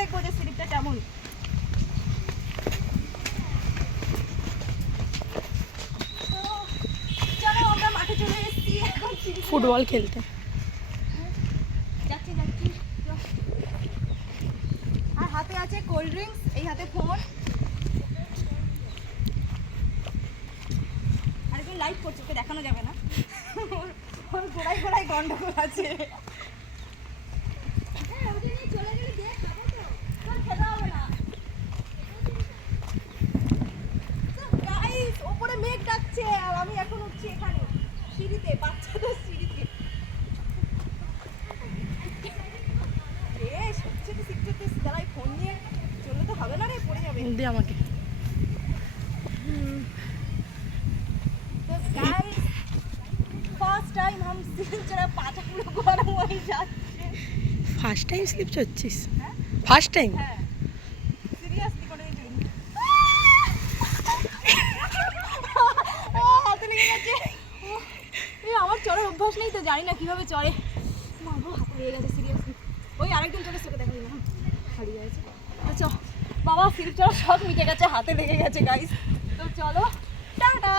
দেখবো যে স্লিপটা কেমন। চলো আমরা মাঠে চলে এসেছি এখন ফুটবল খেলতে। যাচ্ছি আর হাতে আছে কোল্ড ড্রিঙ্কস, এই হাতে ফোন। আর কি লাইভ করছে, ওকে দেখানো যাবে না, ওর গোড়ায় গোড়ায় গন্ডগোল আছে। ওপরে মেঘ ডাকছে আর আমি এখন উঠছি এখানে সিঁড়িতে, বাচ্চাদের সিঁড়িতে। দাঁড়াই, ফোন নিয়ে চললে তো হবে না রে, পড়ে যাবে। দে আমাকে। तो गाइस फर्स्ट टाइम हम सिलचरा पाटा পুরো গরম হয়ে যাচ্ছে। ফার্স্ট টাইম স্লিপ করছিস? First time? হ্যাঁ সিরিয়াসলি করে দিন। হাতে লেগে গেছে। এই আমার চড়ার অভ্যাস নেই তো, জানি না কিভাবে চড়ে। মাগো হাতে লেগে গেছে সিরিয়াসলি। ওই আরেকদিন চলে তোকে দেখাই না, হারিয়ে গেছে। তো চ বাবা, সিলচরা সব মিটে গেছে, হাতে লেগে গেছে গাইস। তো চলো টাটা।